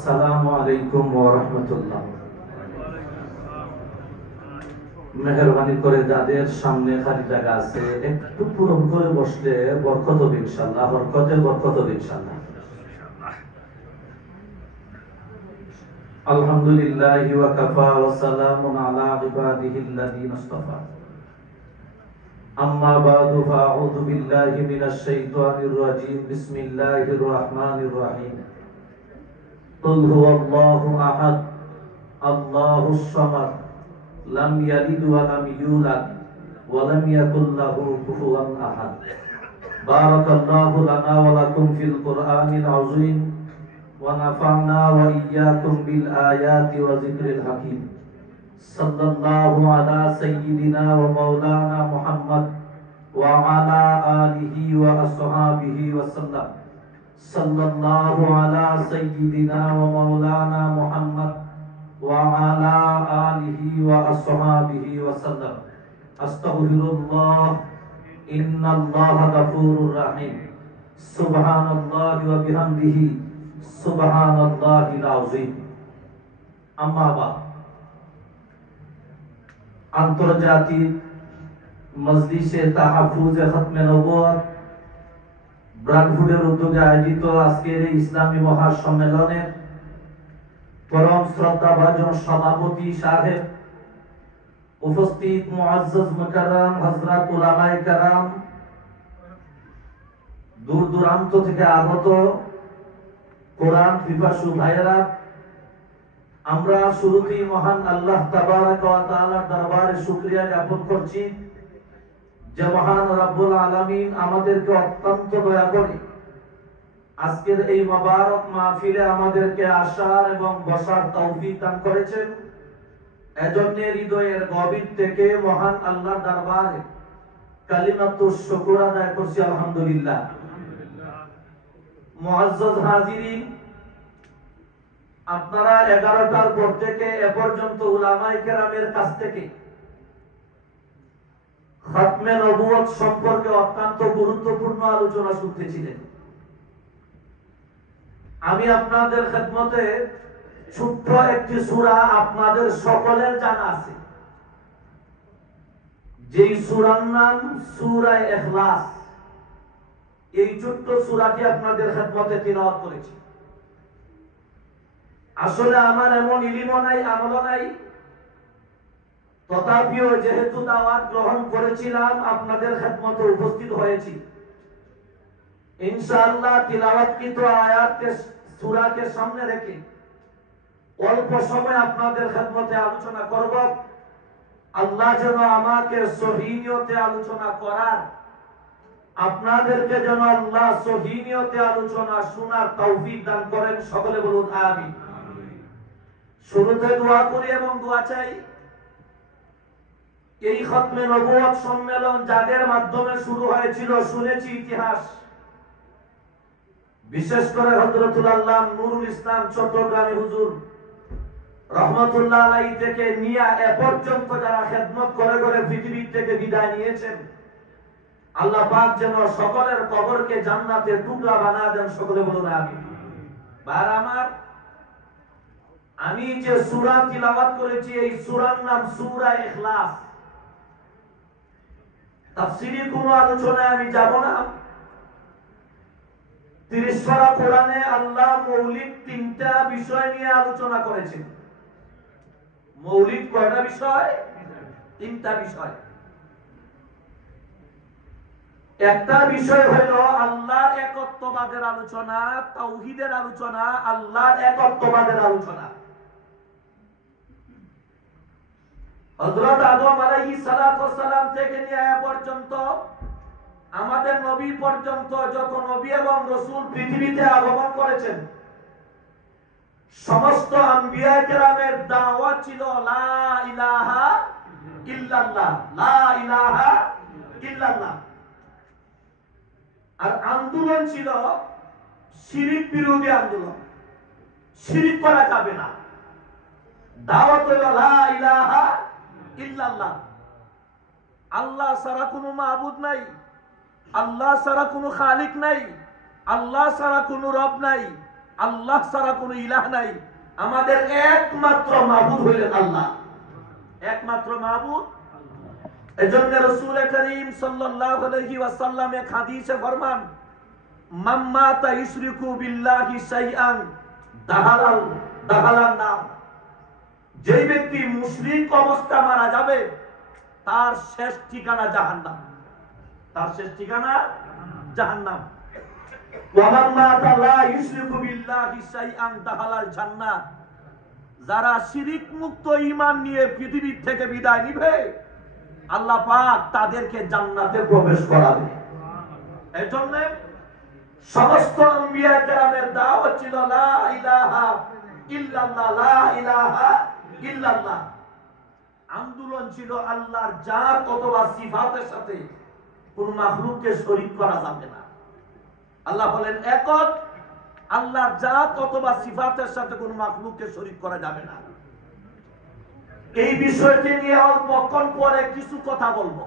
আসসালামু আলাইকুম ওয়া রাহমাতুল্লাহ। মেহেরবানি করে যাদের সামনে খালি জায়গা আছে একটু পূরণ করে বসলে বরকত হবে ইনশাআল্লাহ, বরকত হবে ইনশাআল্লাহ। আলহামদুলিল্লাহি ওয়া কাফা ওয়া সালামুন আলা ইবাদিহিল্লাযিনা ইসতাফা। আম্মা বা'দু ফাআউযু বিল্লাহি মিনাশ শাইতানির রাজীম। বিসমিল্লাহির রাহমানির রাহিম। কুল হুয়াল্লাহু আহাদ আল্লাহুস সামাদ লাম ইয়ালিদ ওয়া লাম ইউলাদ ওয়া লাম ইয়াকুল লাহু কুফুওয়ান আহাদ। বারাকাল্লাহু লানা ওয়া লাকুম ফিল কুরআনিল আযীম ওয়া নাফা'না ওয়া ইয়্যাকুম বিল আয়াতি ওয়া যিকরিল হাকীম। সাল্লাল্লাহু আলা সাইয়্যিদিনা ওয়া মাওলানা মুহাম্মদ ওয়া আলা আলিহি ওয়া আসহাবিহি ওয়া সাল্লাম। সাল্লাল্লাহু আলা সাইয়্যিদিনা ওয়া মাওলানা মুহাম্মদ ওয়া আলা আলিহি ওয়া আসহাবিহি ওয়া সাল্লাম। আস্তাগফিরুল্লাহ, ইন্নাল্লাহা গাফুরুর রাহিম। সুবহানাল্লাহি ওয়া বিহামদিহি সুবহানাল্লাহিল আযীম। আম্মা বা'দ। আন্তর্জাতিক মজলিসে তাহফুজে খতমে নবুয়ত ব্রাডফুডের উদ্যোগে আয়োজিত আজকের এই ইসলামী মহাসম্মেলনের পরম শ্রদ্ধাভাজন সভাপতি সাহেব, উপস্থিত মুআজ্জাজ মুকাররম হযরত উলামায়ে কেরাম, দূর দূরান্ত থেকে আগত কোরআন পিপাসু ভাইয়েরা, আমরা শুরুতেই মহান আল্লাহ তাবারাক ওয়া তাআলার দরবারে শুকরিয়া জ্ঞাপন করছি যে মহান রব্বুল আলামিন আমাদেরকে অত্যন্ত দয়া করে আজকের এই মোবারক মাহফিলে আমাদেরকে আসার এবং বসার তৌফিক দান করেছেন। এজন্য হৃদয়ের গভীর থেকে মহান আল্লাহর দরবারে কালিমাতুশ শুকর আদায় করছি আলহামদুলিল্লাহ। মুআজ্জাজ হাজিরিন, আপনারা 11টার পর থেকে এ পর্যন্ত উলামায়ে কেরামের কাছ থেকে খতমে নবুয়ত সম্পর্কে অত্যন্ত গুরুত্বপূর্ণ আলোচনা শুনতেছিলেন। আমি আপনাদের খেদমতে ছোট্ট একটি সূরা আপনাদের সকলের জানা আছে, যেই সূরার নাম সূরা ইখলাস। এই ছোট্ট সূরাটি আপনাদের খেদমতে তিলাওয়াত করেছি। আসলে আমার এমন ইলমও নাই, আমলও নাই, তথাপিও যেহেতু দাওয়াত গ্রহণ করেছিলাম আপনাদের খেদমতে উপস্থিত হয়েছি। ইনশাআল্লাহ তিলাওয়াতকৃত আয়াতকে সূরাকে সামনে রেখে অল্প সময় আপনাদের খেদমতে আলোচনা করব। আল্লাহ যেন আমাকে সহিহ নিয়তে আলোচনা করার, আপনাদেরকে যেন আল্লাহ সহিহ নিয়তে আলোচনা শোনার তৌফিক দান করেন। সকলে বলুন আমিন। শুরুতে দোয়া করি এবং দোয়া চাই এই খতমে নবুয়ত সম্মেলন যাদের মাধ্যমে শুরু হয়েছিল, শুনেছি ইতিহাস, বিশেষ করে হযরতুল আল্লাহ নুরুল ইসলাম চট্টগ্রামী হুজুর রহমাতুল্লাহ আলাইহি থেকে নিয়ে এ পর্যন্ত যারা খেদমত করে করে পৃথিবী থেকে বিদায় নিয়েছেন, আল্লাহ পাক যেন সকলের কবরকে জান্নাতের টুকরা বানায় দেন। সকলে বলুন আমিন। বার আমার, আমি যে সূরা তিলাওয়াত করেছি এই সূরার নাম সূরা ইখলাস। তাফসীরি কোনো আলোচনায় আমি যাব না। 30 পারা কোরআনে আল্লাহ মৌলিক 3টা বিষয় নিয়ে আলোচনা করেছেন। মৌলিক কয়টা বিষয়? 3টা বিষয়। একটা বিষয় হলো আল্লাহর একত্ববাদের আলোচনা, তাওহীদের আলোচনা, আল্লাহর একত্ববাদের আলোচনা। হযরত আদম আলাইহিস সালাতু ওয়াস সালাম থেকে নিয়ে আয়া পর্যন্ত আমাদের নবী পর্যন্ত যত নবী এবং রাসূল পৃথিবীতে আগমন করেছেন, সমস্ত আম্বিয়া কেরামের দাওয়াত ছিল লা ইলাহা ইল্লাল্লাহ, লা ইলাহা ইল্লাল্লাহ। আর আন্দোলন ছিল শিরক বিরোধী আন্দোলন, শিরক করা যাবে না। দাওয়াত হলো লা ইলাহা ইল্লাল্লাহ, আল্লাহ ছাড়া কোনো মাবুদ নাই, আল্লাহ ছাড়া কোনো খালিক নাই, আল্লাহ ছাড়া কোনো রব নাই, আল্লাহ ছাড়া কোনো ইলাহ নাই, আমাদের একমাত্র মাবুদ হলেন আল্লাহ, একমাত্র মাবুদ। এজন্য রাসূল করিম সাল্লাল্লাহু আলাইহি ওয়াসাল্লাম এক হাদিসে ফরমান, মান মাতা ইশরিকু বিল্লাহি শাইআন দাখালান নার। যে ব্যক্তি মুশরিক অবস্থা মারা যাবে তার শেষ ঠিকানা জাহান্নাম, তার শেষ ঠিকানা জাহান্নাম। ওয়া মান মাতা লা ইশরিকু বিল্লাহি শাইআন দাখালাল জান্নাহ। যারা শিরিক মুক্ত ঈমান নিয়ে পৃথিবী থেকে বিদায় নিবে আল্লাহ পাক তাদেরকে জান্নাতে প্রবেশ করাবে। এজন্য সমস্ত আম্বিয়া কেরামের দাওয়াত ছিল লা ইলাহা ইল্লাল্লাহ, লা ইলাহা ইল্লাল্লাহ। আন্দোলন ছিল আল্লাহর জাত অথবা সিফাতের সাথে কোন মাখলুককে শরীক করা যাবে না। আল্লাহ বলেন একক, আল্লাহর জাত অথবা সিফাতের সাথে কোন মাখলুককে শরীক করা যাবে না। এই বিষয়টি নিয়ে অল্পক্ষণ পরে কিছু কথা বলবো।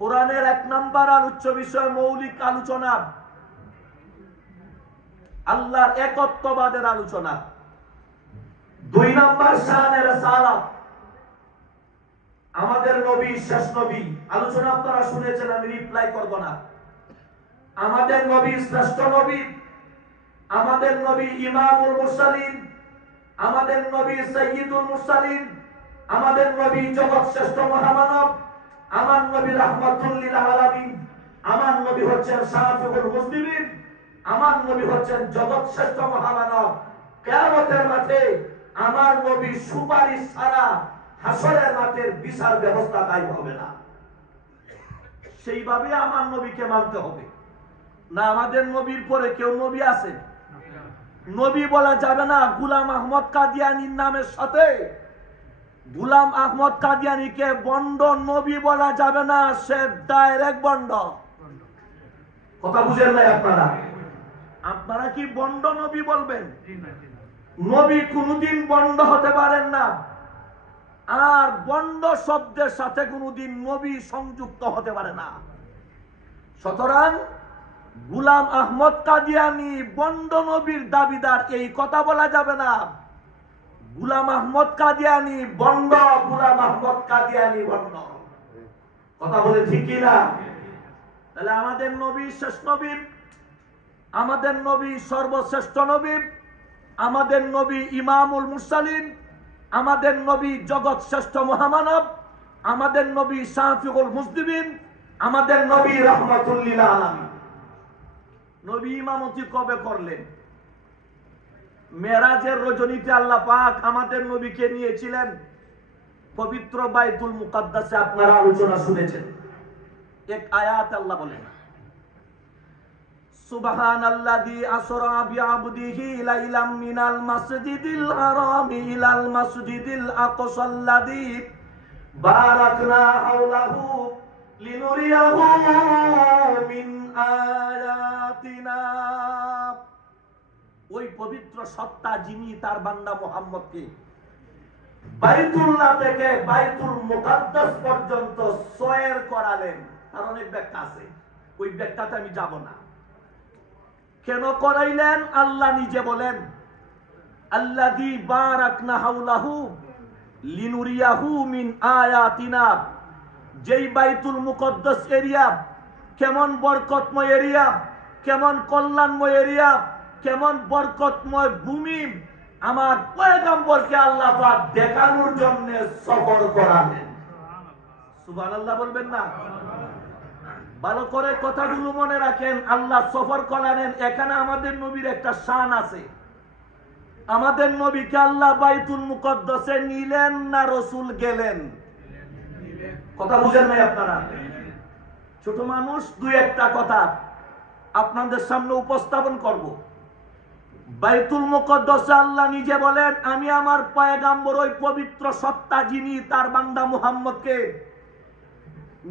কোরআনের 1 নম্বর আলোচ্য বিষয় মৌলিক আলোচনা, আল্লাহর একত্ববাদের আলোচনা। 2 নম্বর শানের সালাত, আমাদের নবী শেষ নবী। আলোচনা আপনারা শুনেছেন, আমি রিপ্লাই করব না। আমাদের নবী শ্রেষ্ঠ নবী, আমাদের নবী ইমামুল মুরসালিন, আমাদের নবী সাইয়্যিদুল মুরসালিন, আমাদের নবী জগৎ শ্রেষ্ঠ মহামানব, আমার নবী রাহমাতুল লিল আলামিন, আমার নবী হচ্ছেন শাফিউল মুসলিমিন, আমার নবী হচ্ছেন জগৎ শ্রেষ্ঠ মহামানব। কিয়ামতের মাঠে আমার নবী সুপারিশ ছাড়া হাসরের মাঠের বিচার ব্যবস্থা কায়েম হবে না। সেইভাবে আমার নবীকে মানতে হবে। না আমাদের নবীর পরে কেউ নবী আছে? নবী বলা যাবে না। গোলাম আহমদ কাদিয়ানীর নামের সাথে গোলাম আহমদ কাদিয়ানীকে বন্ড নবী বলা যাবে না, সে ডাইরেক্ট বন্ড। কথা বুঝেন নাই আপনারা? আপনারা কি বন্ড নবী বলবেন? নবী কোনদিন বন্ড হতে পারেন না, আর বন্ড শব্দের সাথে কোনদিন নবী সংযুক্ত হতে পারে না। সুতরাং গোলাম আহমদ কাদিয়ানী বন্ড নবীর দাবিদার, এই কথা বলা যাবে না। গোলাম আহমদ কাদিয়ানী বন্ড, গোলাম আহমদ কাদিয়ানী বন্ড। কথা বলে ঠিক কি না? তাহলে আমাদের নবী শেষ নবী, আমাদের নবী সর্বশ্রেষ্ঠ নবী, আমাদের নবী ইমামুল মুরসালিন, আমাদের নবী জগৎ শ্রেষ্ঠ মহামানব, আমাদের নবী শাফিউল মুসলিমিন, আমাদের নবী রাহমাতুল লিল আলামিন। নবী ইমামতি কবে করলেন? মেরাজের রজনীতে আল্লাহ পাক আমাদের নবীকে নিয়েছিলেন পবিত্র বাইতুল মুকাদ্দাসে। আপনারা আলোচনা শুনেছেন। এক আয়াত আল্লাহ বলেন, সুবহানাল্লাযী আসরা বিআবদিহি লাইলাম মিনাল মাসজিদিল হারামি ইলাল মাসজিদিল আকসাল্লাযী বারাকনা হাওলাহু লিনুরিয়াহু মিন আয়াতিনা। ওই পবিত্র সত্তা যিনি তার বান্দা মুহাম্মদকে বাইতুল্লাহ থেকে বাইতুল মুকাদ্দাস পর্যন্ত সয়র করালেন। তার অনেক ব্যাখ্যা আছে, ওই ব্যাখ্যাতে আমি যাব না। কেন করাইলেন? আল্লাহ নিজে বলেন, আল্লাযী বারাকনা হাওলাহু লিনুরিয়াহু মিন আয়াতিনা। যেই বাইতুল মুকাদ্দাস এরিয়া কেমন বরকতময় এরিয়া, কেমন কল্যাণময় এরিয়া, কেমন বরকতময় ভূমি, আমার পয়গম্বরকে আল্লাহ পাক দেখানোর জন্য সফর করালেন। সুবহানাল্লাহ বলবেন না? ভালো করে কথাগুলো মনে রাখেন। আল্লাহ সফর করালেন, এখানে আমাদের নবীর একটা শান আছে। আমাদের নবীকে আল্লাহ বাইতুল মুকাদ্দাসে নিলেন না রাসূল গেলেন? কথা বুঝেন নাই আপনারা? ছোট মানুষ, দুই একটা কথা আপনাদের সামনে উপস্থাপন করব। বাইতুল মুকাদ্দাসে আল্লাহ নিজে বলেন, আমি আমার পয়গম্বর ওই পবিত্র সত্তা যিনি তার বান্দা মুহাম্মদকে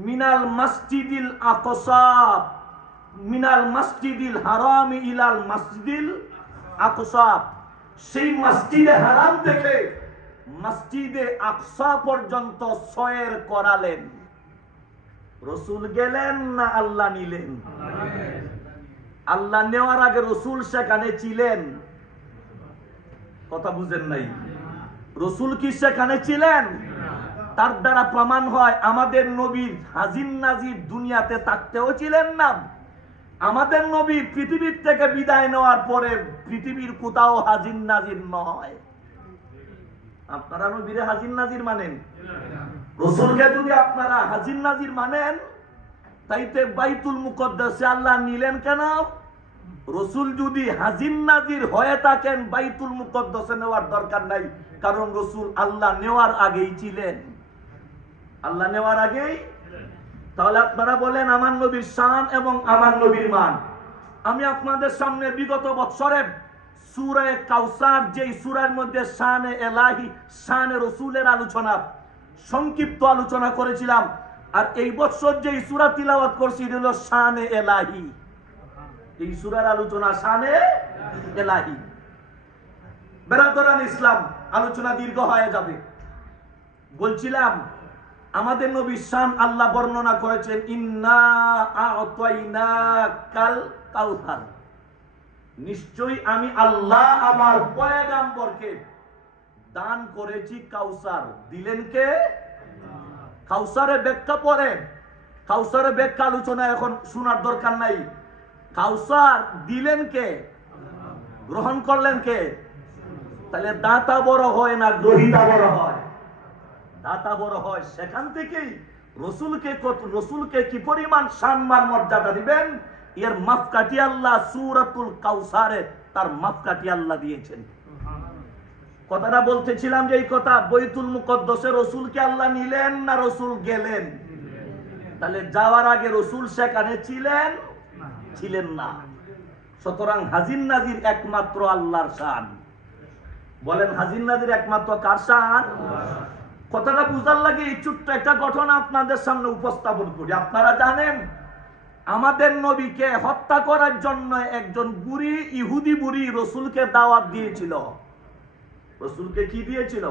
মিনাল মসজিদিল আকসা, মিনাল মসজিদিল হারামি ইলাল মসজিদিল আকসা, সেই মসজিদে হারাম থেকে মসজিদে আকসা পর্যন্ত সয়র করালেন। রাসূল গেলেন না আল্লাহ নিলেন? আল্লাহ নেওয়ার আগে রসুল সেখানে ছিলেন? কথা বুঝেন নাই। রসুল কি সেখানে ছিলেন? তার দ্বারা প্রমাণ হয় আমাদের নবীর হাজির নাজির দুনিয়াতে থাকতেও ছিলেন না। আমাদের নবী পৃথিবীর থেকে বিদায় নেওয়ার পরে পৃথিবীর কোথাও হাজির নাজির নয়। আপনারা নবীরে হাজির নাজির মানেন? রসুলকে যদি আপনারা হাজির নাজির মানেন, তাইতে বাইতুল মুকদ্দাসে আল্লাহ নিলেন কেন? রসুল যদি হাজির নাজির হয়ে থাকেন, বাইতুল মুকদ্দাসে নেওয়ার দরকার নাই, কারণ রসুল আল্লাহ নেওয়ার আগেই ছিলেন। আল্লাহ নেওয়ার আগেই। তাহলে আপনারা বলেন আমার নবীর শান এবং আমার নবীর মান। আমি আপনাদের সামনে বিগত বছরে সূরা কাউসার, যেই সূরার মধ্যে শানে এলাহি, শানে রসুলের আলোচনা, সংক্ষিপ্ত আলোচনা করেছিলাম। আর এই বছর যেই সূরা তিলাওয়াত করছি এটা হলো শানে এলাহি। এই সূরার আলোচনা শানে এলাহি। বেরাদরান ইসলাম, আলোচনা দীর্ঘ হয়ে যাবে। বলছিলাম আমাদের নবীর শান আল্লাহ বর্ণনা করেছেন, ইন্না আ'তাইনাকাল কাউসার, নিশ্চয়ই আমি আল্লাহ আমার পয়গম্বরকে দান করেছি কাউসার। দিলেন কে? কাউসারের ব্যাখ্যা পরে, কাউসারের ব্যাখ্যা আলোচনা এখন শোনার দরকার নাই। কাউসার দিলেন কে? গ্রহণ করলেন কে? তাহলে দাতা বড় হয় না গ্রহীতা বড় হয়? দাতা বড় হয়। সেখান থেকেই রসুলকে কি পরিমাণ সম্মান মর্যাদা দিবেন, এর মাপকাঠি আল্লাহ সূরাতুল কাউসারে তার মাপকাঠি আল্লাহ দিয়েছেন। কথাটা বলতেছিলাম যে এই কথা, বাইতুল মুকদ্দাসে রসুলকে আল্লাহ নিলেন না রসুল গেলেন? তাহলে যাওয়ার আগে রসুল সেখানে ছিলেন? ছিলেন না। সুতরাং হাজির নাজির একমাত্র আল্লাহর শান। বলেন হাজির নাজির একমাত্র কার শান? কথাটা বুঝার লাগে এই ছোট্ট একটা ঘটনা আপনাদের সামনে উপস্থাপন করি। আপনারা জানেন আমাদের নবীকে হত্যা করার জন্য একজন বুড়ি, ইহুদি বুড়ি রসুলকে দাওয়াত দিয়েছিল। রসুলকে কি দিয়েছিল?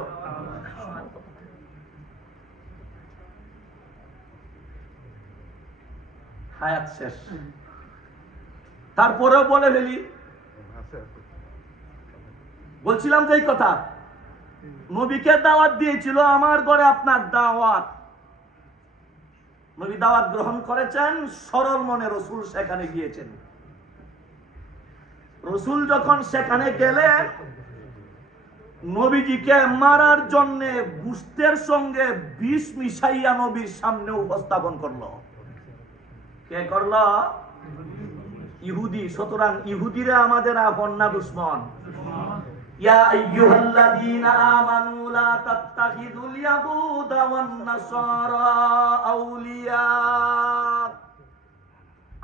হায়াত শেষ। তারপরেও বলে ফেলি, বলছিলাম যে এই কথা, নবীকে দাওয়াত দিয়েছিল, আমার ঘরে আপনার দাওয়াত। নবী দাওয়াত গ্রহণ করেছেন, সরল মনে রসুল সেখানে গিয়েছেন। রসুল যখন সেখানে গেলেন, নবীজিকে মারার জন্য গোশতের সঙ্গে বিষ মিশাইয়া নবীর সামনে উপস্থাপন করলো। কে করলো? ইহুদি। সুতরাং ইহুদিরা আমাদের আপন না দুশমন? ইয়া আইয়ুহাল্লাযীনা আমানু লা তাত্তাখিযুল ইয়াহুদা ওয়ান নাসারা আউলিয়া।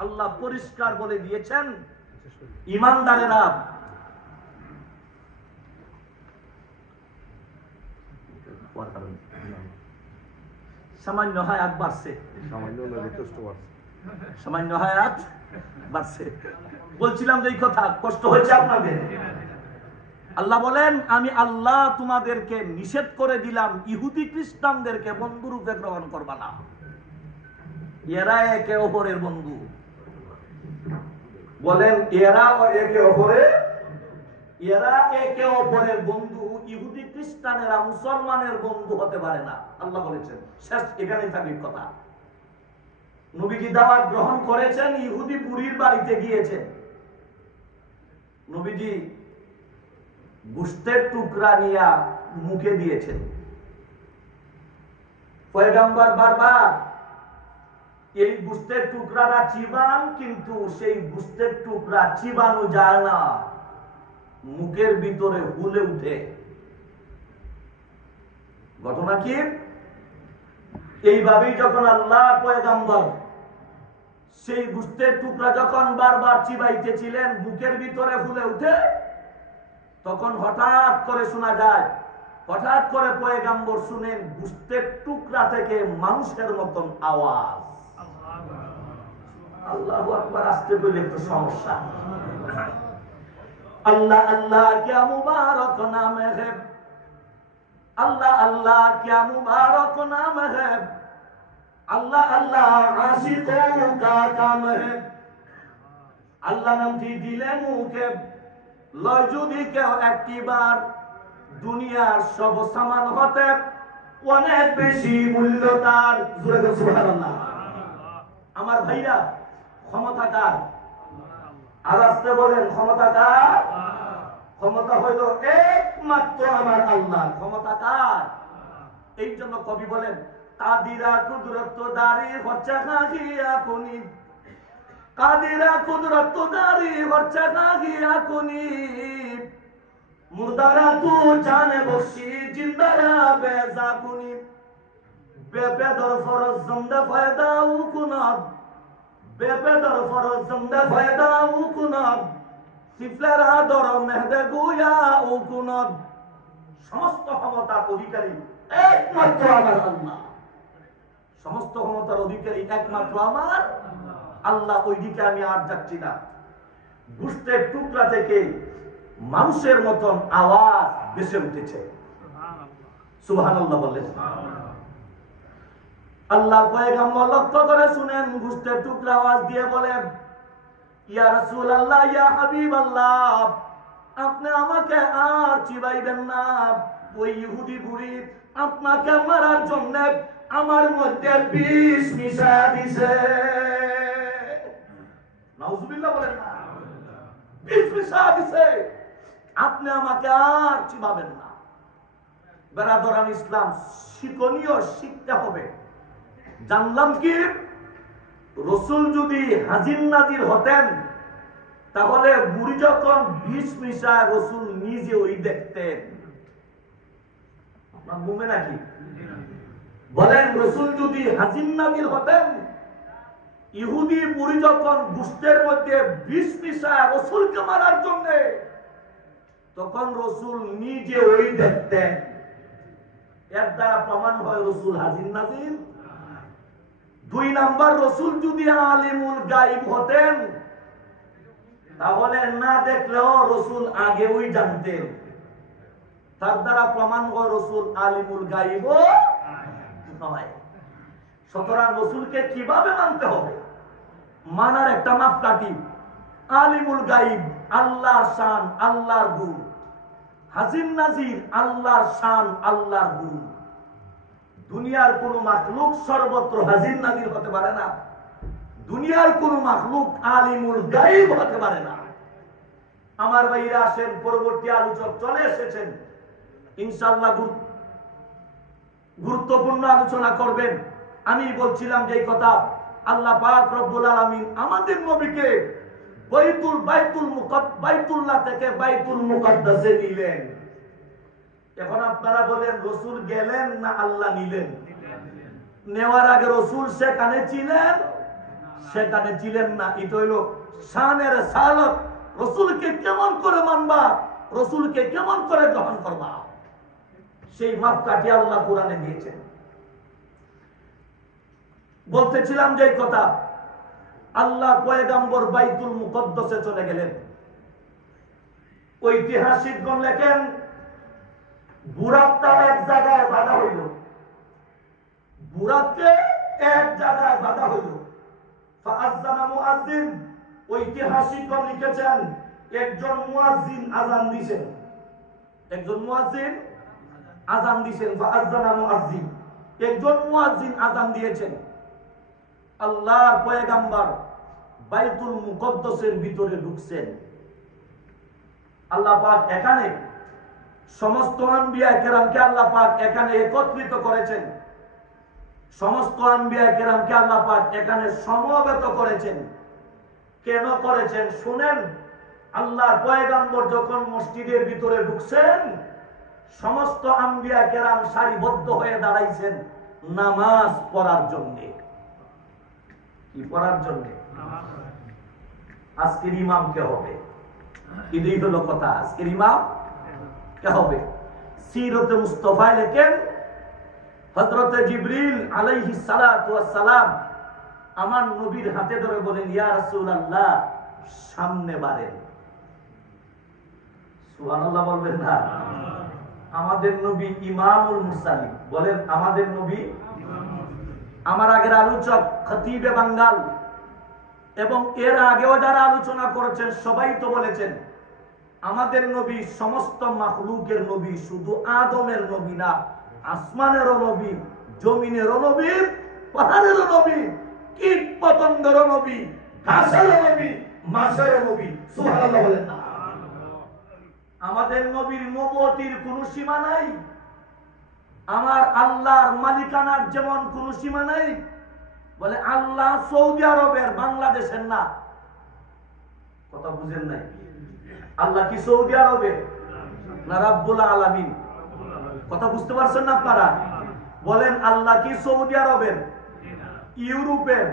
আল্লাহ পরিষ্কার বলে দিয়েছেন, ঈমানদারেরা সামান্য হায়াত বাড়ছে, সামান্য হায়াত বাড়ছে। বলছিলাম যে এই কথা, কষ্ট হয়েছে আপনাদের? আল্লাহ বলেন আমি আল্লাহ তোমাদেরকে নিষেধ করে দিলাম ইহুদি খ্রিস্টানদেরকে বন্ধুরূপে গ্রহণ করবা না। এরা একে অপরের বন্ধু। বলেন এরা একে অপরের বন্ধু। ইহুদি খ্রিস্টানেরা মুসলমানের বন্ধু হতে পারে না। আল্লাহ বলেছেন, শেষ এখানেই থাকবে কথা। নবীজি দাওয়াত গ্রহণ করেছেন, ইহুদি বুড়ির বাড়িতে গিয়েছেন। নবীজি গোশতের টুকরা নিয়ে মুখে দিয়েছেন। পয়গম্বর বারবার এই গোশতের টুকরাটা চিবান, কিন্তু সেই গোশতের টুকরা চিবানো যায় না, মুখের ভিতরে হুলে উঠে। ঘটনা কি? এইভাবেই যখন আল্লাহ পয়গম্বর সেই গোশতের টুকরা যখন বারবার চিবাইতেছিলেন, মুখের ভিতরে ফুলে উঠে, তখন হঠাৎ করে শোনা যায়, হঠাৎ করে পয়গম্বর শুনেন গোশতের টুকরা থেকে মানুষের মতন আওয়াজ। আল্লাহু আকবার। আসতে বলে একটু সমস্যা। अल्लाह अल्लाह क्या मुबारक नाम है, अल्लाह अल्लाह क्या मुबारक नाम है, अल्लाह अल्लाह आशिकों का काम है, আল্লাহ নামটি দিলে মুখে লয় যদি কেউ একটিবার দুনিয়ার সব সামান হতে অনেক বেশি মূল্য তার। সুবহানাল্লাহ। আমার ভাইরা, ক্ষমতা কার? আর আসতে বলেন, ক্ষমতা কার? ক্ষমতা হইল একমাত্র আমার আল্লাহ। ক্ষমতা কার? এই জন্য কবি বলেন, কাদিরা কুদরত দারি হচ্ছে খাহিয়া কুনি, কাদিরা কুদরত দারি হচ্ছে খাহিয়া কুনি, মুর্দারা তু জানে বসি জিন্দারা বেজা কুনি, বেপেদর ফরজ জন্দে ফায়দা উকুনাদ, বেপেদর ফরজ জন্দে ফায়দা উকুনাদ, সিফলেরা দর মেহদে গুয়া উকুনাদ। সমস্ত ক্ষমতার অধিকারী একমাত্র আমার আল্লাহ। সমস্ত ক্ষমতার অধিকারী একমাত্র আমার আল্লাহ। ওই দিকে আমি আর যাচ্ছি না। গোশতের টুকরা থেকে মানুষের মতন আওয়াজ ভেসে উঠেছে। সুবহানাল্লাহ বললেন। আল্লাহ পয়গম্বর লক্ষ্য করে শুনেন, গোশতের টুকরা আওয়াজ দিয়ে বলেন, ইয়া রাসূলুল্লাহ, ইয়া হাবিবাল্লাহ, আপনি আমাকে আর চিবাইবেন না। ওই ইহুদি বুড়ি আপনাকে মারার জন্য আমার মধ্যে বিষ মিশা দিছে। নাউজুবিল্লাহ বলেন না। বিষ মিশা দিছে, আপনি আমাকে আর চিবাবেন না। বেরাদরান ইসলাম, শিক্ষণীয় শিখতে হবে। জানলাম কি, রসুল যদি হাজির নাজির হতেন তাহলে বুড়ি যখন বিষ মিশায় রসুল নিজে ওই দেখতেন। আপনার মুমে নাকি বলেন, রসুল যদি হাজির নাজির হতেন, ইহুদি বুড়ি যখন গোশতের মধ্যে বিষ মিশায় রসুলকে মারার জন্য, তখন রসুল নিজে ওই দেখতেন। এর দ্বারা প্রমাণ হয় রসুল হাজির নাজির। দুই নাম্বার, রসুল যদি আলিমুল গায়ব হতেন তাহলে না দেখলেও রসুল আগে ওই জানতেন। তার দ্বারা প্রমাণ হয় রসুল আলিমুল গায়ব নয়। সুতরাং রসুলকে কিভাবে মানতে হবে, মানার একটা মাপকাঠি। আলিমুল গায়ব আল্লাহর শান, আল্লাহর গুণ। হাজির নাজির আল্লাহর শান, আল্লাহর গুণ। দুনিয়ার কোন মাখলুক সর্বত্র হাজির নাজির হতে পারে না। দুনিয়ার কোন মাখলুক আলিমুল গায়ব হতে পারে না। আমার ভাইরা আসেন, পরবর্তী আলোচক চলে এসেছেন, ইনশাআল্লাহ গুরুত্বপূর্ণ আলোচনা করবেন। আমি বলছিলাম যে কথা, আল্লাহ পাক রব্বুল আলামিন আমাদের নবীকে বাইতুল্লাহ থেকে বাইতুল মুকাদ্দাসে নিলেন। এখন আপনারা বলেন, রসুল গেলেন না আল্লাহ নিলেন? নেওয়ার আগে রসুল সেখানে ছিলেন? সেখানে ছিলেন না। এটা হইল শানের সালত। রসুলকে কেমন করে মানবা, রসুলকে কেমন করে গ্রহণ করবা, সেই মাপকাঠি আল্লাহ কোরআনে দিয়েছেন। বলতেছিলাম যে কথা, আল্লাহ পয়গম্বর বাইতুল মুকদ্দাসে চলে গেলেন। ঐতিহাসিকগণ লেখেন, বুরাকটা এক জায়গায় বাধা হইল, বুরাককে এক জায়গায় বাধা হইল। ফাআযানা মুআজ্জিন, ঐতিহাসিকগণ লিখেছেন, একজন মুয়াজ্জিন আযান দিয়েছেন। একজন মুয়াজ্জিন আযান দিয়েছেন। ফাআযানা মুআজ্জিন, একজন মুয়াজ্জিন আযান দিয়েছেন। আল্লাহর পয়গম্বর বাইতুল মুকদ্দাসের ভিতরে ঢুকছেন। আল্লাহ পাক এখানে সমস্ত আম্বিয়া কেরামকে আল্লাহ পাক এখানে একত্রিত করেছেন। সমস্ত আম্বিয়া কেরামকে আল্লাহ পাক এখানে সমবেত করেছেন। কেন করেছেন শুনেন। আল্লাহর পয়গম্বর যখন মসজিদের ভিতরে ঢুকছেন, সমস্ত আম্বিয়া কেরাম সারিবদ্ধ হয়ে দাঁড়াইছেন নামাজ পড়ার জন্য। কি পড়ার জন্য? আজকের ইমাম কে হবে? এটাই হলো কথা। আজকের ইমাম কে হবে? সিরতে মুস্তাফায় লেখেন, হযরতে জিবরিল আলাইহিস সালাতু ওয়াস সালাম আমার নবীর হাতে ধরে বলেন, ইয়া রাসূলুল্লাহ, সামনে বাড়েন। সুবহানাল্লাহ বলবেন না? আমাদের নবী ইমামুল মুরসালিন। বলেন, আমাদের নবী। আমার আগের আলোচক খতিবে বাঙ্গাল এবং এর আগেও যারা আলোচনা করেছেন সবাই তো বলেছেন আমাদের নবী সমস্ত মাখলুকের নবী, শুধু আদমের নবী না, আসমানেরও নবী, জমিনেরও নবী, পাহাড়েরও নবী, কীট পতঙ্গেরও নবী, ঘাসেরও নবী, মাছেরও নবী। সুবহানাল্লাহ বলেন না? আমাদের নবীর নবুয়তির কোনো সীমা নাই। আমার আল্লাহর মালিকানার যেমন কোনো সীমা নাই। বলে আল্লাহ সৌদি আরবের, বাংলাদেশের না। কথা বুঝেন নাই? আল্লাহ কি সৌদি আরবের না রাব্বুল আলামিন? কথা বুঝতে পারছেন না আপনারা? বলেন আল্লাহ কি সৌদি আরবের, ইউরোপের,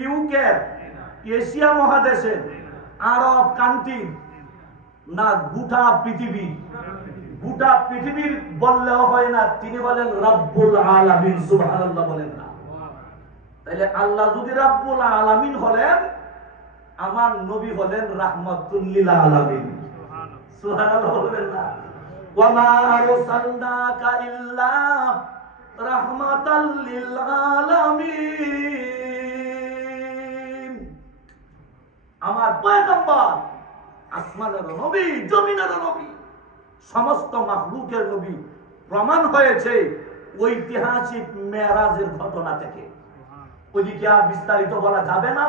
ইউকের, এশিয়া মহাদেশের, আরব কান্ট্রি না গোটা পৃথিবী? গোটা পৃথিবীর বললেও হয় না, তিনি বলেন রাব্বুল আলামিন। সুবহানাল্লাহ বলেন না? তাইলে আল্লাহ যদি রাব্বুল আলামিন হলেন, আমার নবী হলেন রাহমাতুল লিল আলামিন। সুবহানাল্লাহ বলবেন না? ওয়া মা আরসালনাকা ইল্লা রাহমাতাল লিল আলামিন। আমার পয়গম্বর আসমানের নবী, জমিনের নবী, সমস্ত মাখলুকের নবী। প্রমাণ হয়েছে ঐতিহাসিক মেরাজের ঘটনা থেকে। ওইদিকে আর বিস্তারিত বলা যাবে না।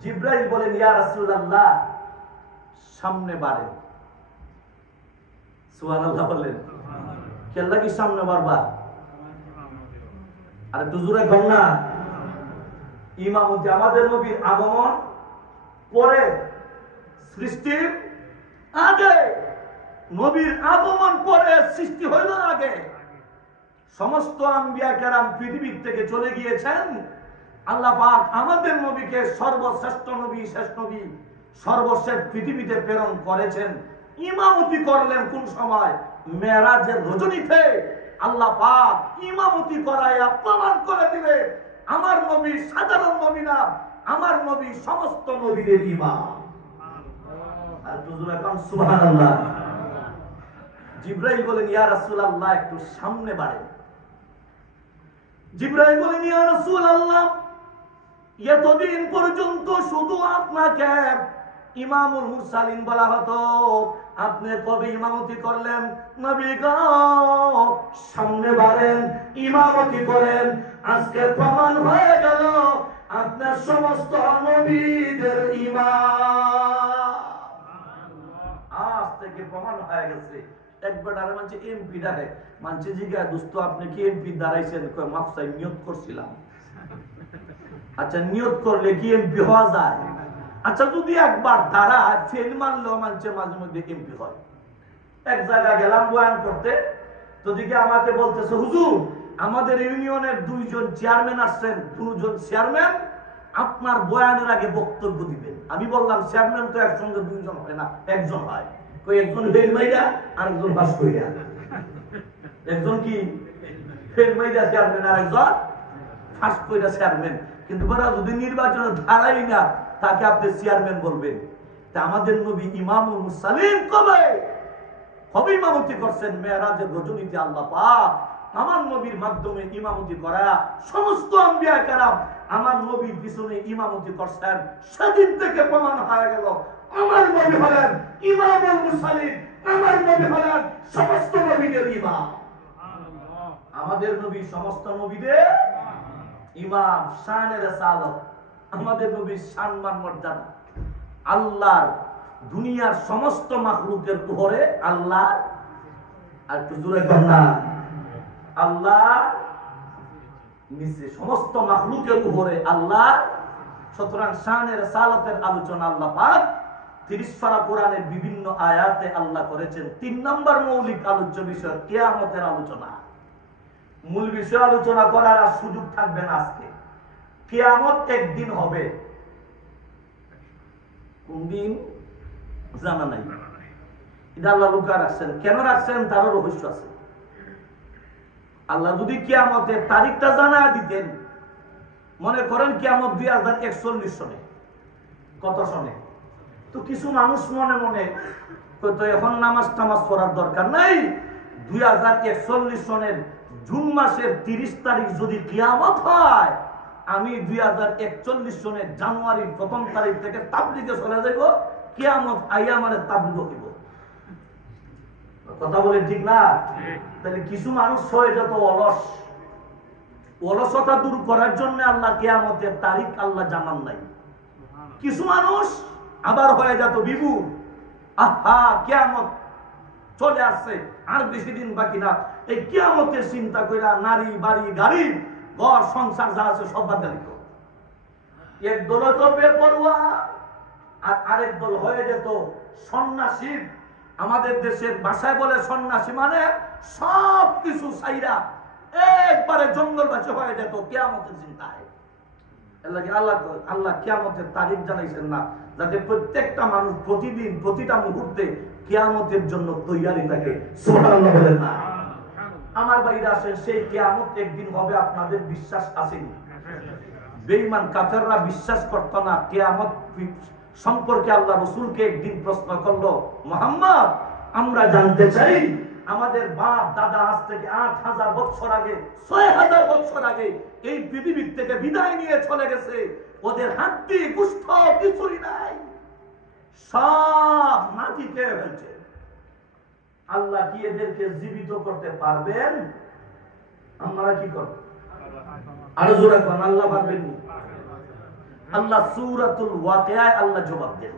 জিব্রাইল বলেন ইয়া রাসূলুল্লাহ সামনে বাড়েন। সুবহানাল্লাহ বলেন? কে লাগি সামনে বাড়বা? আরে দুজুরে কম না। ইমামতি আমাদের নবীর আগমন পরে, সৃষ্টির আগে। নবীর আগমন পরে, সৃষ্টি হইল আগে। সমস্ত আম্বিয়া কেরাম পৃথিবীর থেকে চলে গিয়েছেন। আল্লাহ পাক আমাদের নবীকে সর্বশ্রেষ্ঠ নবী, শেষ নবী, সর্বশেষ পৃথিবীতে প্রেরণ করেছেন। ইমামতি করলেন কোন সময়? মেরাজের রজনীতে। আল্লাহ পাক ইমামতি করাইয়া প্রমাণ করে দিলে আমার নবী সাধারণ নবী না, আমার নবী সমস্ত নবীদের ইমাম। আর দুজুরা কাম সুবহানাল্লাহ। জিব্রাইল বলেন ইয়া রাসূলুল্লাহ একটু সামনে বাড়েন। জিব্রাইল বলেন ইয়া রাসূলুল্লাহ এতদিন পর্যন্ত শুধু আপনাকে ইমামুল মুরসালিন বলা হতো, আপনি কবে ইমামতি করলেন? নবী গো সামনে বাড়েন, ইমামতি করেন। আজকে প্রমাণ হয়ে গেল আপনার সমস্ত নবীদের ইমাম। আজ থেকে প্রমাণ হয়ে গেছে। একবার আরে মানছে এমপি ডাকে, মানছে জিজ্ঞাসা দোস্ত আপনি কি এমপি দাঁড়াইছেন? মাফ চাই, নিয়ত করছিলাম। আচ্ছা নিয়ত করলে কি এমপি হওয়া যায়? আচ্ছা যদি একবার দাঁড়ায় ফেল মারলেও মানছে মাঝে মধ্যে এমপি হয়। এক জায়গায় গেলাম বয়ান করতে, তো দিকে আমাকে বলতেছে হুজুর আমাদের ইউনিয়নের 2 জন চেয়ারম্যান আসছেন, 2 জন চেয়ারম্যান আপনার বয়ানের আগে বক্তব্য দিবেন। আমি বললাম চেয়ারম্যান তো একসঙ্গে 2 জন হয় না, একজন হয়। কই একজন ফেল মাইরা আর একজন পাস কইরা। একজন কি ফেল মাইরা চেয়ারম্যান আর একজন পাস কইরা চেয়ারম্যান। কিন্তু বড় যদি নির্বাচনে দাঁড়াই না তাকে আপনি চেয়ারম্যান বলবেন। তা আমাদের নবী ইমামুল মুরসালিন কবে ইমামতি করছেন? মেরাজের রজনীতে আল্লাহ পাক আমার নবীর মাধ্যমে ইমামতি করা সমস্ত আম্বিয়া কেরাম আমার নবীর পিছনে ইমামতি করছেন। সেদিন থেকে প্রমাণ হয়ে গেল আমার নবী হলেন ইমামুল মুরসালিন, আমার নবী হলেন সমস্ত নবীদের ইমাম। আমাদের নবী সমস্ত নবীদের ইমাম। শানে রিসালাত আমাদের নবীর সম্মান মর্যাদা আল্লাহর দুনিয়ার সমস্ত মাখলুকের উপরে আল্লাহ, আর একটু জোরে কর না, আল্লাহ নিচে সমস্ত মাখলুকের উপরে আল্লাহ। সুতরাং শানে রিসালাতের আলোচনা আল্লাহ পাক 30 পারা কোরআনের বিভিন্ন আয়াতে আল্লাহ করেছেন। 3 নম্বর মৌলিক আলোচ্য বিষয় কিয়ামতের আলোচনা। মূল বিষয় আলোচনা করার আর সুযোগ থাকবে না আজকে। কিয়ামত একদিন হবে, কোন দিন জানা নাই। এটা আল্লাহ লুকা রাখছেন। কেন রাখছেন তারও রহস্য আছে। আল্লাহ যদি কিয়ামতের তারিখটা জানা দিতেন, মনে করেন কিয়ামত 2041 সনে, কত সনে? তো কিছু মানুষ মনে মনে তো এখন নামাজ টামাজ পড়ার দরকার নাই। 2041 সনের জুন মাসের 30 তারিখ যদি কিয়ামত হয়, আমি 2041 সনের জানুয়ারি 1ম তারিখ থেকে তাবলীগে চলে যাইব, কিয়ামত আইয়া মানে তাবলীগ হইব। কথা বলে ঠিক না? তাহলে কিছু মানুষ হয়ে যত অলসতা দূর করার জন্য আল্লাহ কিয়ামতের তারিখ আল্লাহ জানান নাই। কিছু মানুষ আবার হয়ে যেত বিভু, আহা কিয়ামত চলে আসছে, আর বেশি দিন বাকি না, এই কিয়ামতের চিন্তা কইরা নারী বাড়ি গাড়ি ঘর সংসার যা আছে সব বাদ দিত। এক দল তো বেপরোয়া, আর আরেক দল হয়ে যেত সন্ন্যাসী। আমাদের দেশের ভাষায় বলে সন্ন্যাসী মানে সব কিছু ছাইরা একবারে জঙ্গলবাসী হয়ে যেত কিয়ামতের চিন্তায়। আল্লাহ কিয়ামতের তারিখ জানাইছেন না, যাতে প্রত্যেকটা মানুষ প্রতিদিন প্রতিটা মুহূর্তে কিয়ামতের জন্য তৈরি থাকে। সুবহানাল্লাহ বলেন না? আমার বাইরে আসেন, সেই কিয়ামত একদিন হবে, আপনাদের বিশ্বাস আসেনি? বেঈমান কাফেররা বিশ্বাস করত না কিয়ামত সম্পর্কে। আল্লাহ রাসূলকে একদিন প্রশ্ন করলো, মুহাম্মদ আমরা জানতে চাই, আমাদের বাপ দাদা আজ থেকে 8000 বছর আগে 6000 বছর আগে এই পৃথিবী থেকে বিদায় নিয়ে চলে গেছে, ওদের হাড্ডি গোশত কিছুই নাই, সব মাটি খেয়ে ফেলছে, আল্লাহ কি এদেরকে জীবিত করতে পারবেন? আমরা কি করব? আরো জোরে কোন আল্লাহ পারবেন? আল্লাহ সূরাতুল ওয়াকিয়ায় আল্লাহ জবাব দেন,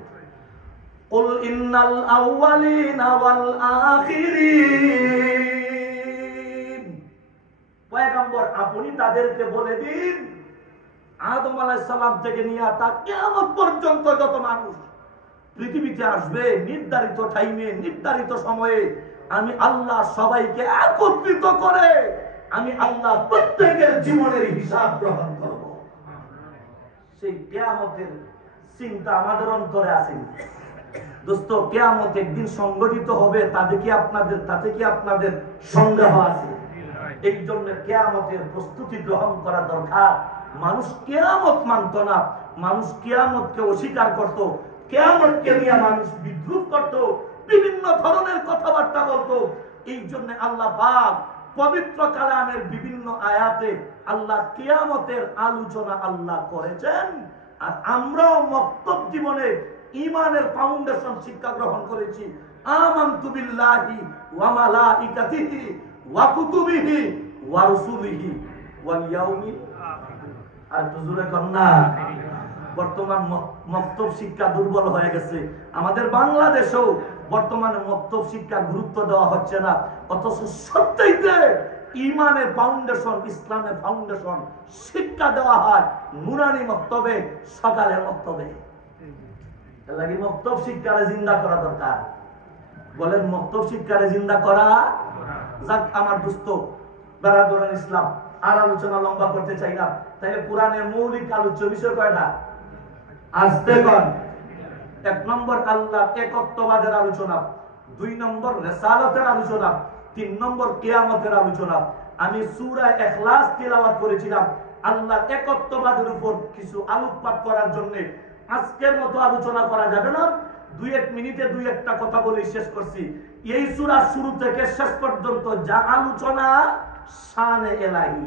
কুল ইন্নাল আউয়ালিনা ওয়াল আখিরিন। পয়গম্বর আপনি তাদেরকে বলে দিন, আদম আলাইহিস সালাম থেকে নিয়ে তা কিয়ামত পর্যন্ত যত মানুষ পৃথিবীতে আসবে, নির্ধারিত টাইমে নির্ধারিত সময়ে আমি আল্লাহ সবাইকে একত্রিত করে আমি আল্লাহ প্রত্যেকের জীবনের হিসাব গ্রহণ করব। সেই কিয়ামতের চিন্তা আমাদের অন্তরে আছে। দোস্ত, কিয়ামত একদিন সংগঠিত হবে, তাতে কি আপনাদের সন্দেহ আছে? এই জন্য কিয়ামতের প্রস্তুতি গ্রহণ করা দরকার। মানুষ কিয়ামত মানত না, মানুষ কিয়ামতকে অস্বীকার করত, কিয়ামতকে নিয়ে মানুষ বিদ্রুপ করত, বিভিন্ন ধরনের কথাবার্তা বলতো। এই জন্য আল্লাহ পাক পবিত্র কালামের বিভিন্ন আয়াতে আল্লাহ কিয়ামতের আলোচনা আল্লাহ করেছেন। আর আমরাও মক্তব জীবনে ঈমানের ফাউন্ডেশন শিক্ষা গ্রহণ করেছি। আমানতু বিল্লাহি ওয়া মালাইকাতিহি ওয়া কুতুবিহি ওয়া রুসুলিহি ওয়াল ইয়াউমিল আখির। আর হুজুরে কন্যা, বর্তমান মক্তব শিক্ষা দুর্বল হয়ে গেছে। আমাদের বাংলাদেশেও বর্তমানে মক্তব শিক্ষা গুরুত্ব দেওয়া হচ্ছে না, অথচ সত্যিতে ঈমানের ফাউন্ডেশন, ইসলামের ফাউন্ডেশন শিক্ষা দেওয়া হয় নুরানি মক্তবে, সকালের মক্তবে। লাগি মক্তব শিক্ষারে জিন্দা করা দরকার। বলেন মক্তব শিক্ষারে জিন্দা করা যাক। আমার দোস্ত বেরাদুল ইসলাম, আর আলোচনা লম্বা করতে চাই না। তাইলে কোরআনের মৌলিক আলোচ্য বিষয় কয়টা? আসতে কোন? 1 নম্বর আল্লাহ একত্ববাদের আলোচনা, 2 নম্বর রিসালাতের আলোচনা, 3 নম্বর কিয়ামতের আলোচনা। আমি সূরা ইখলাস তিলাওয়াত করেছিলাম আল্লাহ একত্ববাদের উপর কিছু আলোকপাত করার জন্য। আজকের মতো আলোচনা করা যাবে না, 2-1 মিনিটে 2-1টা কথা বলে শেষ করছি। এই সূরা শুরু থেকে শেষ পর্যন্ত যা আলোচনা শানে ইলাহি,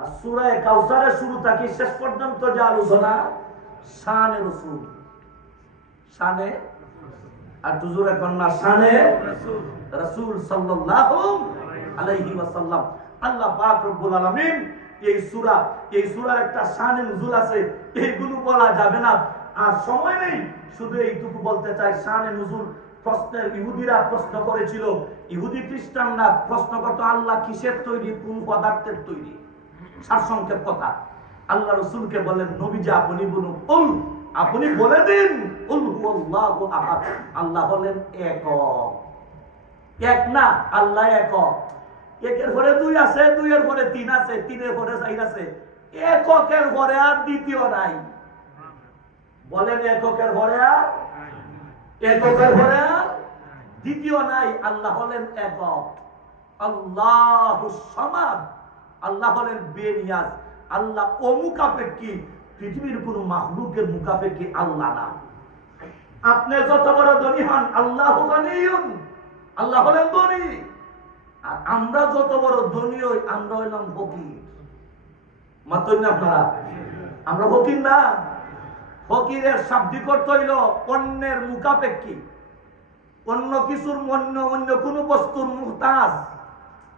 আর সূরা কাউসারের শুরু থেকে শেষ পর্যন্ত যা আলোচনা শানে রাসূল, শানে আর হুজুরে কন্যা শানে রাসূল সাল্লাল্লাহু আলাইহি ওয়াসাল্লাম। আল্লাহ পাক রব্বুল আলামিন এই সূরার একটা শানে নুজুল আছে, এইগুলো বলা যাবে না, আর সময় নেই। শুধু এইটুকু বলতে চাই, শানে নুজুল প্রশ্নের ইহুদিরা প্রশ্ন করেছিল, ইহুদি খ্রিস্টানরা প্রশ্ন করত আল্লাহ কিসের তৈরি, কোন পদার্থের তৈরি। সারসংক্ষেপ কথা, আল্লাহ রাসূলকে বলেন নবীজি আপনি বলুন, আপনি বলে দিন কুল হুয়াল্লাহু আহাদ। আল্লাহ বলেন একক। এক না, আল্লাহ একক। একের পরে 2 আছে, 2 এর পরে 3 আছে, 3 এর পরে 4 আছে, এককের পরে আর দ্বিতীয় নাই। বলেন এককের পরে আর দ্বিতীয় নাই। আল্লাহ হলেন একক, আল্লাহুস সামাদ। আল্লাহ হলেন বেনিয়াজ। আল্লাহ অমুখাপেক্ষী, পৃথিবীর কোন মাখলুকের মুখাপেক্ষী আল্লাহ না। আপনি যত বড় ধনী হন, আল্লাহ গনিয়ুন, আল্লাহ হলেন ধনী। আর আমরা যত বড় ধনী হই, আমরা হইলাম ফকির। মাতই না আপনারা? আমরা ফকির না? ফকিরের শাব্দিক অর্থ হইল অন্যের মুখাপেক্ষী, অন্য কিছুর অন্য কোনো বস্তুর মুহতাজ।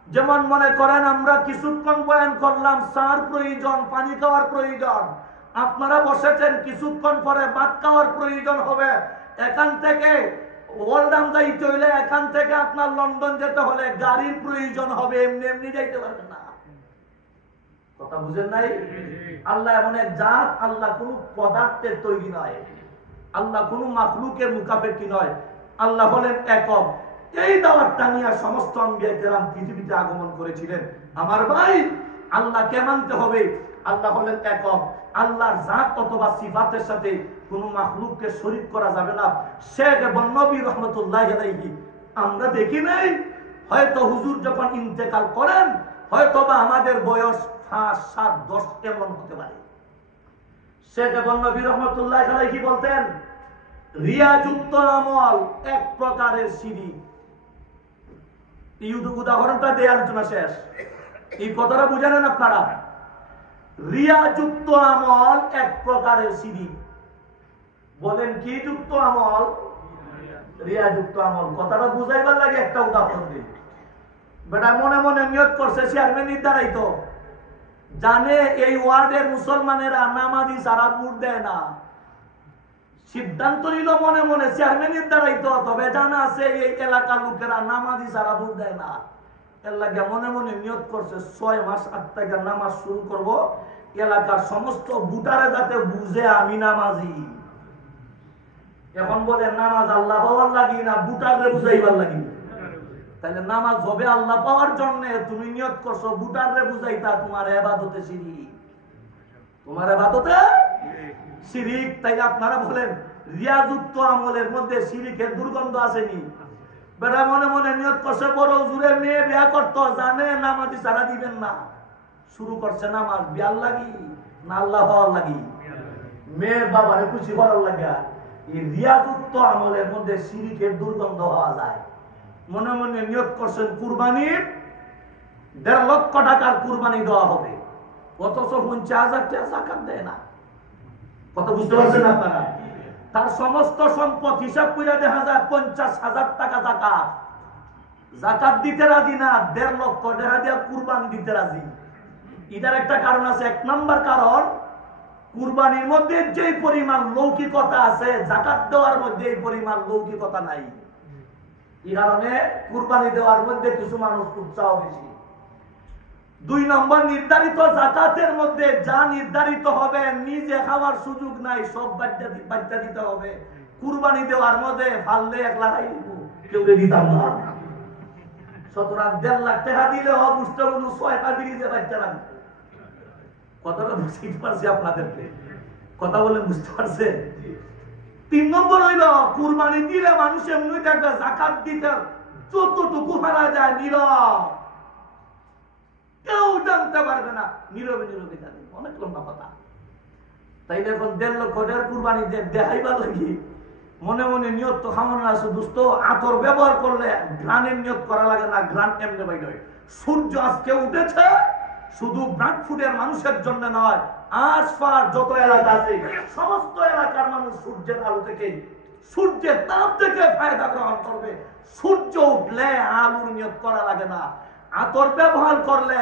যেমন মনে করেন আমরা কিছুক্ষণ বয়ান করলাম, চার প্রয়োজন, পানি খাওয়ার প্রয়োজন, আপনারা বসেছেন, কিছুক্ষণ পরে ভাত খাওয়ার প্রয়োজন হবে। এখান থেকে ওয়ালদাম যাইতে হইলে, এখান থেকে আপনার লন্ডন যেতে হলে গাড়ির প্রয়োজন হবে, এমনি এমনি যাইতে পারবেন না। কথা বুঝেন নাই? আল্লাহ এমন এক জাত, আল্লাহ কোনো পদার্থের তৈরি নয়, আল্লাহ কোনো মাখলুকের মুখাপেক্ষী নয়, আল্লাহ হলেন একক। এই দাওয়াতটা নিয়ে সমস্ত আম্বিয়া কেরাম পৃথিবীতে আগমন করেছিলেন। আমার ভাই, আল্লাহকে মানতে হবে, আল্লাহ হলেন একক। আল্লাহর জাত অথবা সিফাতের সাথে কোনো মাখলুককে শরীক করা যাবে না। শেখ নবী রহমতুল্লাহ আলাইহি আমরা দেখি নাই, হয়তো হুজুর যখন ইন্তেকাল করেন, হয়তো বা আমাদের বয়স 5, 7, 10 এমন হতে পারে। শেখ নবী রহমতুল্লাহ আলাইহি বলতেন, রিয়াযুক্ত আমল এক প্রকারের শিরক। এই উদাহরণটা দিয়ে আলোচনা শেষ। এই কথাটা বুঝে নেন আপনারা। রিয়াযুক্ত আমল এক প্রকারের শিরক। বলেন কি যুক্ত আমল? রিয়াযুক্ত আমল। কথাটা বুঝাইবার লাগে একটা উদাহরণ দিই। বেটা মনে মনে নিয়ত করছে চেয়ারম্যানের দ্বারাই তো জানে এই ওয়ার্ডের মুসলমানেরা নামাজি ছাড়া ভোট দেয় না। সিদ্ধান্ত নিল মনে মনে চেয়ারম্যানের দ্বারাই তো, তবে জানা আছে এই এলাকার লোকেরা নামাজি ছাড়া ভোট দেয় না। এর লাগে মনে মনে নিয়ত করছে 6 মাস আগ থেকে নামাজ শুরু করব, এলাকার সমস্ত ভোটারে যাতে বুঝে আমি নামাজি। এখন বলে নামাজ আল্লাহ পাওয়ার লাগি না ভোটারে বুঝাইবার লাগি? তাহলে নামাজ হবে আল্লাহ পাওয়ার জন্য, তুমি নিয়ত করছো ভোটারে বুঝাইতা, তোমার ইবাদতে শিরক, তোমার ইবাদতে শিরক। তাইলে আপনারা বলেন রিয়াযুক্ত আমলের মধ্যে শিরকের দুর্গন্ধ আসেনি? বেটা মনে মনে নিয়ত করছে বড় জুড়ে মেয়ে বিয়া করতো, জানে নামাজি ছাড়া দিবেন না, শুরু করছে নামাজ বিয়ার লাগি না আল্লাহ পাওয়ার লাগি? মেয়ের বাবারে খুশি করার লাগা। এই রিয়াযুক্ত আমলের মধ্যে শিরকের দুর্গন্ধ হওয়া যায়। মনে মনে নিয়ত করছেন কুরবানির 1.5 লক্ষ টাকার কুরবানি দেওয়া হবে, অথচ 50,000 টাকা যাকাত দেয় না। কত বুঝতে পারছেন আপনারা? তার সমস্ত সম্পদ হিসাব করে দেখা যায় 50,000 টাকা যাকাত। যাকাত দিতে রাজি না, 1.5 লক্ষ টাকা দিয়ে কুরবানি দিতে রাজি। এটার একটা কারণ আছে। 1 নম্বর কারণ, কুরবানির মধ্যে যে পরিমাণ লৌকিকতা আছে, যাকাত দেওয়ার মধ্যে এই পরিমাণ লৌকিকতা নাই। এই কারণে কুরবানি দেওয়ার মধ্যে কিছু মানুষ উৎসাহ বেশি। 2 নম্বর, নির্ধারিত যাকাতের মধ্যে যা নির্ধারিত হবে নিজে খাওয়ার সুযোগ নাই, সব বাচ্চা দিতে হবে। কুরবানি দেওয়ার মধ্যে ফাললে 1 লাখ কেউ দিতাম না। সুতরাং 1.5 লাখ টাকা দিলে বুঝতে বলুন 6টা ব্রিজে বাচ্চা লাগবে। কথাটা বুঝতে পারছি আপনাদেরকে? কথা বলে বুঝতে পারছেন? 3 নম্বর হইল কুরবানি দিলে মানুষ এমনি দেখবে যাকাত দিতে যতটুকু হারা যায় নীরব, কেউ জানতে পারবে না, নীরবে নীরবে জানে। অনেক লম্বা কথা। তাই এখন 1.5 লক্ষ টাকার কুরবানি দেখাইবার লাগি মনে মনে নিয়ত তো খামানো আছে দোস্ত। আতর ব্যবহার করলে ঘ্রাণের নিয়ত করা লাগে না, ঘ্রাণ এমনি বাইর হয়। সূর্য আজকে উঠেছে, শুধু ব্রাডফুডের মানুষের জন্য নয়, আশপাশ যত এলাকা আছে সমস্ত এলাকার মানুষ সূর্যের আলো থেকে, সূর্যের তাপ থেকে ফায়দা গ্রহণ করবে। সূর্য উঠলে আলুর নিয়ত করা লাগে না, আতর ব্যবহার করলে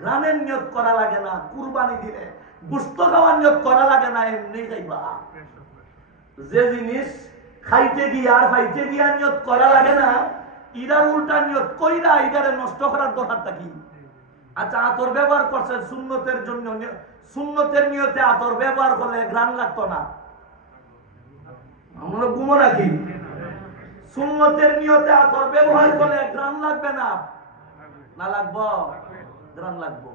ঘ্রাণের নিয়ত করা লাগে না, কুরবানি দিলে গোশত খাওয়ার নিয়ত করা লাগে না, এমনি যাইবা। যে জিনিস খাইতে গিয়ে আর খাইতে গিয়ে নিয়ত করা লাগে না, ইদার উল্টা নিয়ত কইরা ইদারে নষ্ট করার দরকারটা কি? আচ্ছা, আতর ব্যবহার করছে সুন্নতের জন্য, সুন্নতের নিয়তে আতর ব্যবহার করলে ঘ্রাণ লাগতো না? আমরা গুমো রাখি। সুন্নতের নিয়তে আতর ব্যবহার করলে ঘ্রাণ লাগবে না? না লাগবো? ঘ্রাণ লাগবো।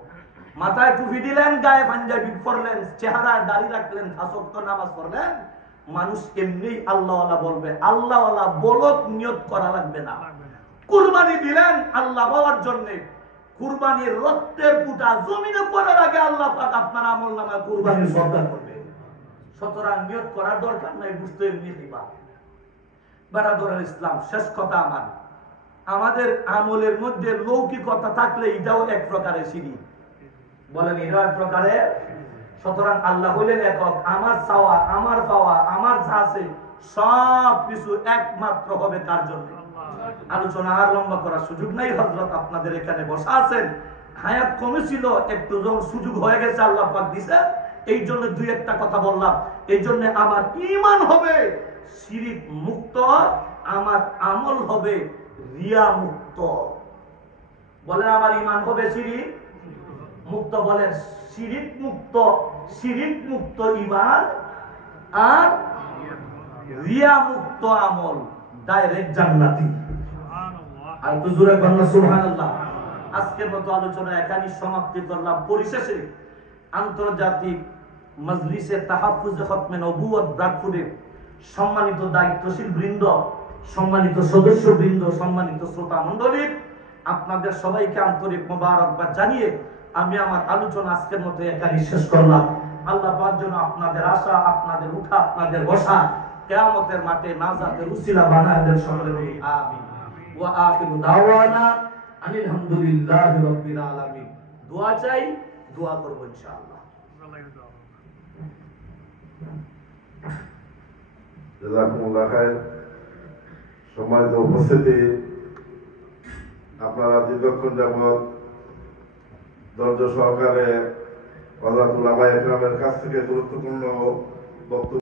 মাথায় টুপি দিলেন, গায়ে পাঞ্জাবি পরলেন, চেহারায় দাড়ি রাখলেন, 5 ওয়াক্ত নামাজ পড়লেন, মানুষ এমনি আল্লাহওয়ালা বলবে। আল্লাহওয়ালা বলত নিয়ত করা লাগবে না। কুরবানি দিলেন আল্লাহ পাওয়ার জন্য, কুরবানির রক্তের ফুটা জমিনে পড়ার আগে আল্লাহ পাক আপনার আমল নামায় কুরবানির সরকার করবে। সুতরাং নিয়ত করার দরকার নাই, বুঝতে এমনি দিবা। বারাদরের ইসলাম, শেষ কথা আমাদের আমলের মধ্যে লৌকিকতা থাকলে এটাও এক প্রকারের শিরক। বলেন এটা এক প্রকারে। সুতরাং আল্লাহ হইলেন একক, আমার চাওয়া, আমার পাওয়া, আমার যা আছে সব কিছু একমাত্র হবে কার জন্য? আলোচনা আর লম্বা করার সুযোগ নাই। হযরত আপনাদের এখানে বসা আছেন, হায়াত কমেছিল, একটু যখন সুযোগ হয়ে গেছে আল্লাহ পাক দিছে, এই জন্য দুই একটা কথা বললাম। এই জন্য আমার ঈমান হবে শিরক মুক্ত, আমার আমল হবে রিয়া মুক্ত। বলেন আমার ঈমান হবে শিরক মুক্ত। বলেন শিরক মুক্ত, শিরক মুক্ত ঈমান আর রিয়া মুক্ত আমল, ডাইরেক্ট জান্নাতি। আর তো জোরে বলুন সুবহানাল্লাহ। আজকের মতো আলোচনা এখানেই সমাপ্তি করলাম। পরিশেষে আন্তর্জাতিক মজলিসে তাহাফুজ খতমে নবুয়ত ব্রাডফোর্ডের সম্মানিত দায়িত্বশীল বৃন্দ, সম্মানিত সদস্য বৃন্দ, সম্মানিত শ্রোতা মণ্ডলী, আপনাদের সবাইকে আন্তরিক মোবারকবাদ জানিয়ে আমি আমার আলোচনা আজকের মতো এখানেই শেষ করলাম। আল্লাহ পাক যেন আপনাদের আশা, আপনাদের উঠা, আপনাদের বসা কিয়ামতের মাঠে নাজাতের উসিলা বানায় দেন সকলে বলি আমিন। ওয়া আখিরু দাওয়ানা আনিল হামদুলিল্লাহি রাব্বিল আলামিন। দোয়া চাই, দোয়া করব ইনশাআল্লাহ। জাযাকুমুল্লাহ খায়র। সম্মানিত উপস্থিতি, আপনারা দীর্ঘক্ষণ যাবৎ ধৈর্য সহকারে হযরত উলামায়ে কেরামের কাছ থেকে গুরুত্বপূর্ণ বক্তব্য